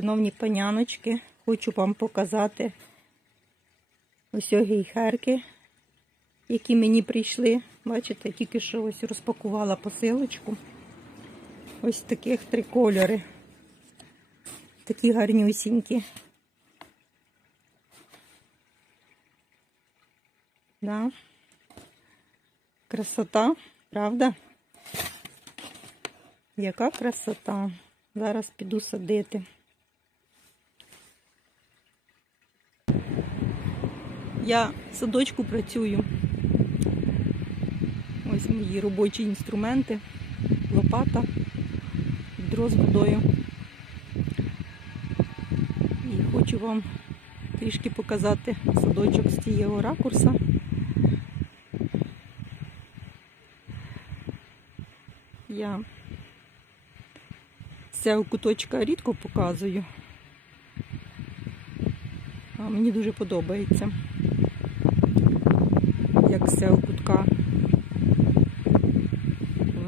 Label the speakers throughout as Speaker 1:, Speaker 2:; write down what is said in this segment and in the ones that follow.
Speaker 1: Шановні паняночки, хочу вам показати ось гейхерки, які мені прийшли. Бачите, тільки що ось розпакувала посилочку. Ось таких три кольори. Такі гарнюсінькі. Да. Красота, правда? Яка красота. Зараз піду садити. Я в садочку працюю. Ось мої робочі інструменти, лопата, відро з водою. І хочу вам трішки показати садочок з цієї ракурса. Я цього куточка рідко показую, а мені дуже подобається, з цього кутка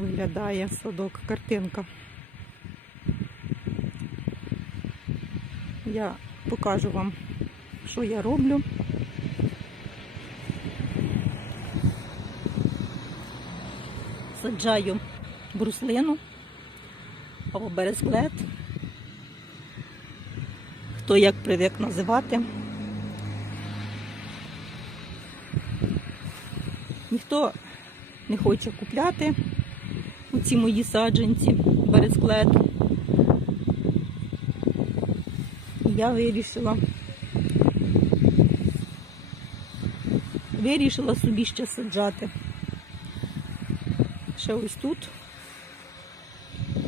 Speaker 1: виглядає садок, картинка. Я покажу вам, що я роблю. Саджаю бруслину або бересклет. Хто як привик називати. Ніхто не хоче купляти оці мої саджанці бересклету. Я вирішила вирішила собі ще саджати. Ще ось тут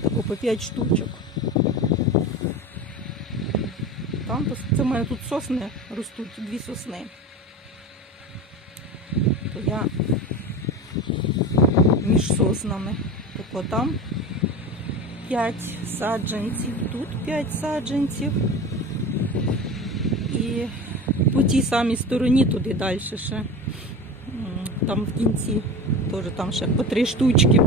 Speaker 1: тако по 5 штучок. Там це в мене тут сосни ростуть, дві сосни. То я між соснами. Тако там 5 саджанців, тут 5 саджанців. І по тій самій стороні туди далі ще. Там в кінці теж там ще по три штучки.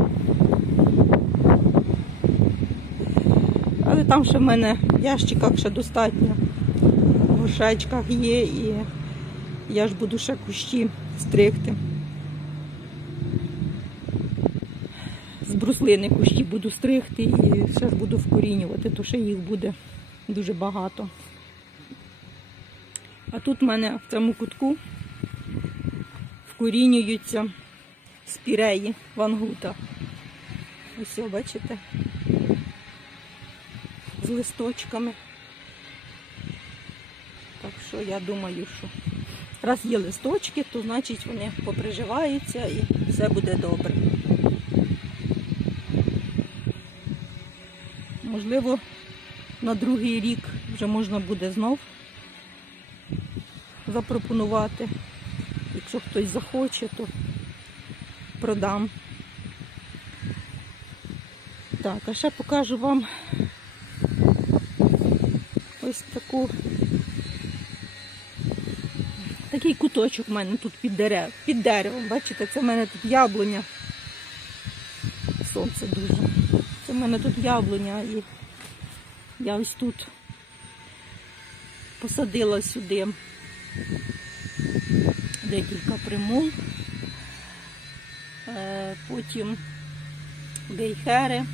Speaker 1: Але там ще в мене в ящиках ще достатньо. В горшечках є і я ж буду ще кущі стригти. З бруслини кущі буду стригти і ще ж буду вкорінювати, то ще їх буде дуже багато. А тут в мене в цьому кутку вкорінюються спіреї вангута. Ось, бачите? З листочками. Так що я думаю, що раз є листочки, то значить вони поприживаються і все буде добре. Можливо, на другий рік вже можна буде знов запропонувати. Якщо хтось захоче, то продам. Так, а ще покажу вам ось таку такий куточок в мене тут під дерев, під деревом. Бачите, це в мене тут яблуня. Сонце дуже. Це в мене тут яблуня і я ось тут посадила сюди декілька примул, Е, потім гейхери,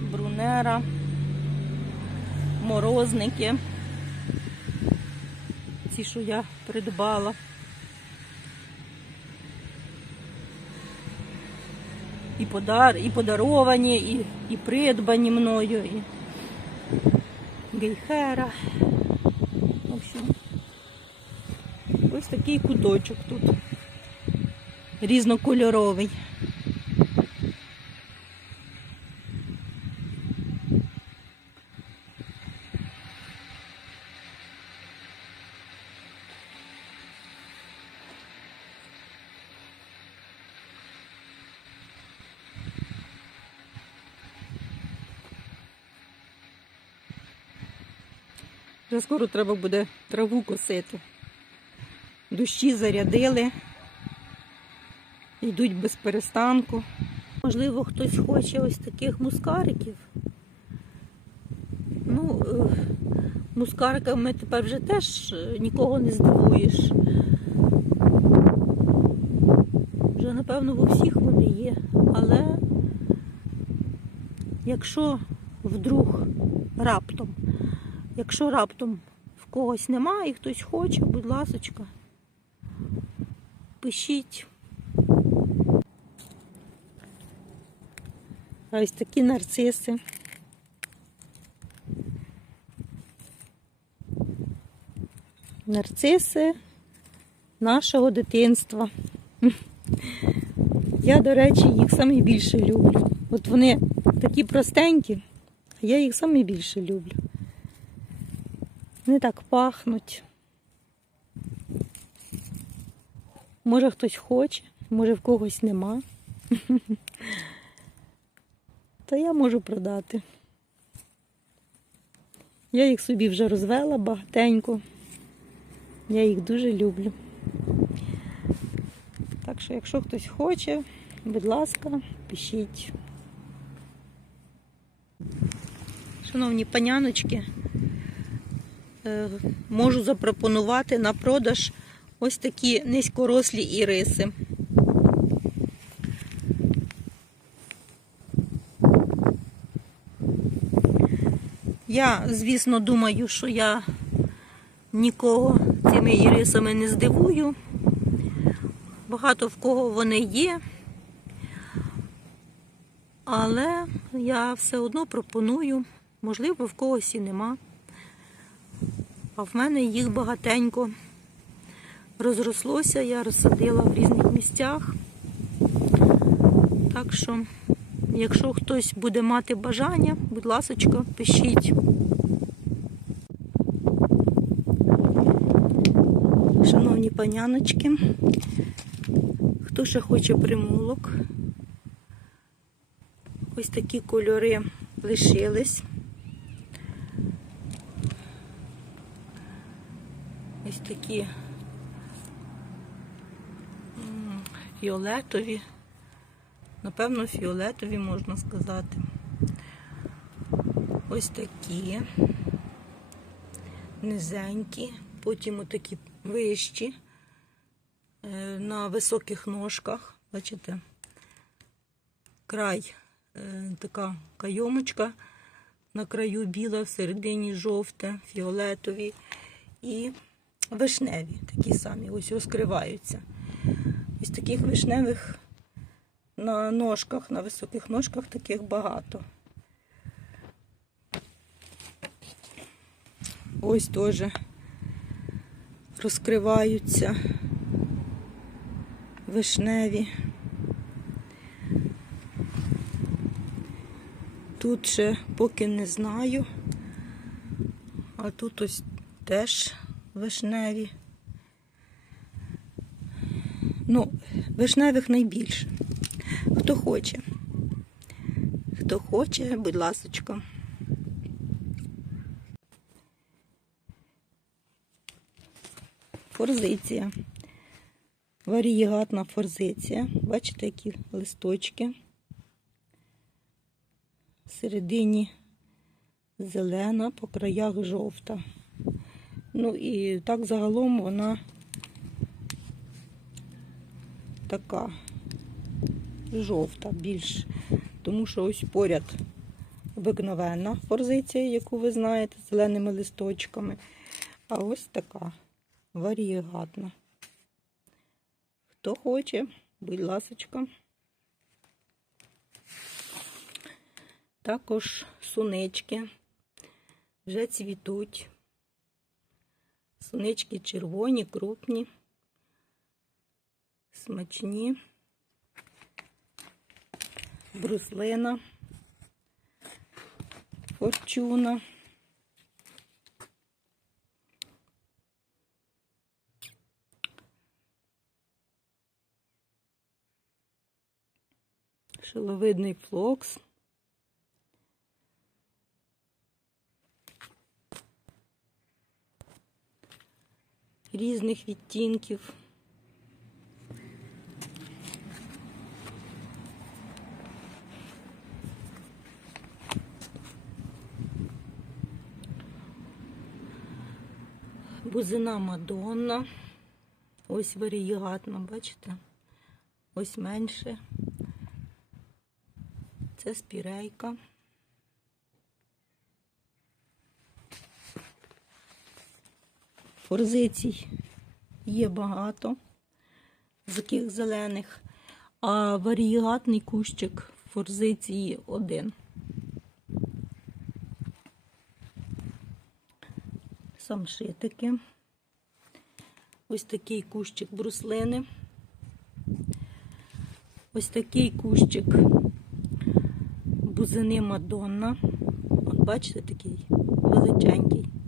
Speaker 1: брунера, морозники, ці, що я придбала. І, подар, і подаровані, і, і придбані мною, і гейхера. В общем, ось такий куточок тут. Різнокольоровий. Вже скоро треба буде траву косити. Дощі зарядили, йдуть без перестанку. Можливо, хтось хоче ось таких мускариків. Ну, Мускарками тепер вже теж е, нікого не здивуєш. Вже, напевно, у всіх вони є. Але якщо вдруг раптом, якщо раптом в когось немає і хтось хоче, будь ласочка, пишіть. А ось такі нарциси. Нарциси нашого дитинства. Я, до речі, їх саме більше люблю. От вони такі простенькі, а я їх саме більше люблю. Вони так пахнуть. Може хтось хоче, може в когось нема. Та я можу продати. Я їх собі вже розвела багатенько. Я їх дуже люблю. Так що, якщо хтось хоче, будь ласка, пишіть. Шановні паняночки, можу запропонувати на продаж ось такі низькорослі іриси. Я, звісно, думаю, що я нікого цими ірисами не здивую. Багато в кого вони є. Але я все одно пропоную, можливо, в когось і нема. А в мене їх багатенько розрослося, я розсадила в різних місцях. Так що, якщо хтось буде мати бажання, будь ласочка, пишіть. Шановні паняночки, хто ще хоче примулок, ось такі кольори лишились. Ось такі фіолетові, напевно, фіолетові можна сказати. Ось такі низенькі, потім отакі вищі е, на високих ножках. Бачите? Край е, така кайомочка, на краю біла, всередині жовте, фіолетові і вишневі такі самі, ось розкриваються. Із таких вишневих на ножках, на високих ножках таких багато. Ось теж розкриваються вишневі. Тут ще поки не знаю, а тут ось теж вишневі. Ну, вишневих найбільше. Хто хоче. Хто хоче, будь ласочка. Форзиція. Варієгатна форзиція. Бачите, які листочки. Всередині зелена, по краях жовта. Ну і так загалом вона така жовта більш, тому що ось поряд обикновенна форзиція, яку ви знаєте, зеленими листочками. А ось така варієгатна. Хто хоче, будь ласочка. Також сунички вже цвітуть. Сунички червоні, крупні, смачні, бруслина, форчуна. Шиловидний флокс. Різних відтінків. Бузина Мадонна. Ось варієгатна, бачите? Ось менше. Це спірейка. Форзицій є багато, таких зелених, а варієгатний кущик форзиції один. Самшитики. Ось такий кущик бруслини. Ось такий кущик бузини Мадонна. От бачите, такий величенький.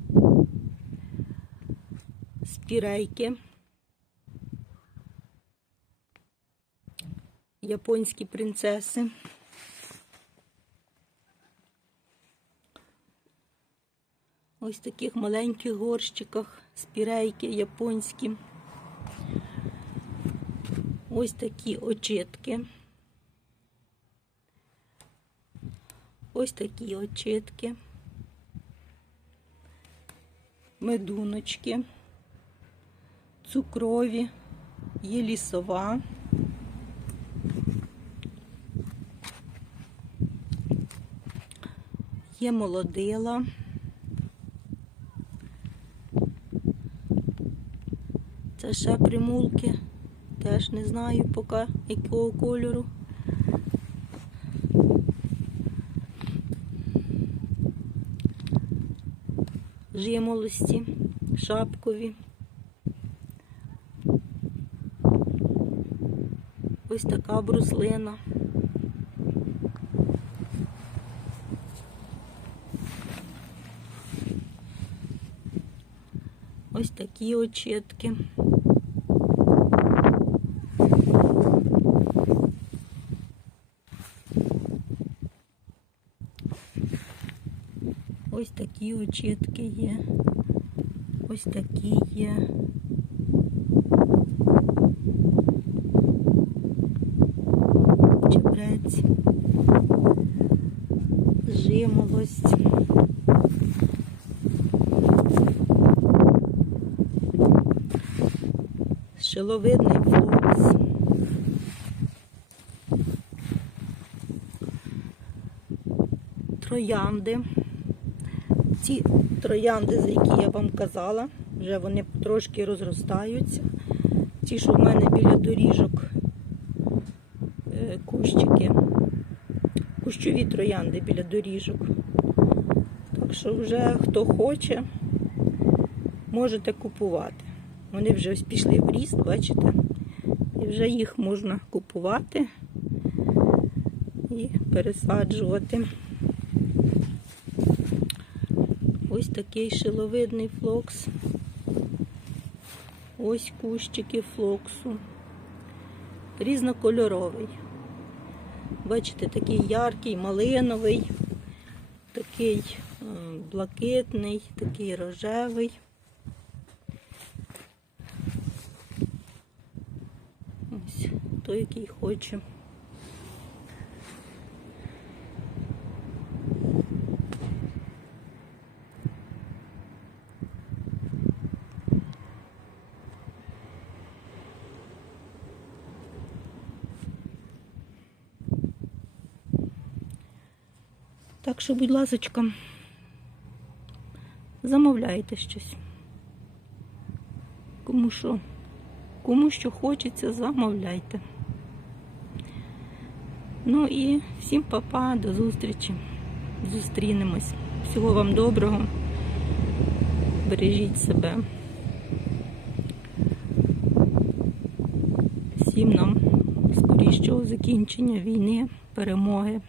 Speaker 1: Спірейки. Японські принцеси. Ось таких маленьких горщиках спірейки японські. Ось такі очітки. Ось такі очітки. Медуночки, цукрові, є лісова. Є молодила. Це ще примулки. Теж не знаю поки якого кольору. Жимолості, шапкові. Ось така бруслина. Ось такі очітки. Ось такі очітки є. Ось такі є. Жимолость. Шиловидний флокс. Троянди. Ці троянди, за які я вам казала, вже вони трошки розростаються. Ті, що в мене біля доріжок е, кущики, кущові троянди біля доріжок. Що вже хто хоче, можете купувати. Вони вже ось пішли в ріст, бачите? І вже їх можна купувати і пересаджувати. Ось такий шиловидний флокс. Ось кущики флоксу. Різнокольоровий. Бачите, такий яркий, малиновий, такий блакитний, такий рожевий. Ось той, який хоче. Так що, будь ласочка, замовляйте щось. Кому що, кому що хочеться, замовляйте. Ну і всім папа, до зустрічі. Зустрінемось. Всього вам доброго. Бережіть себе. Всім нам скорішого закінчення війни, перемоги.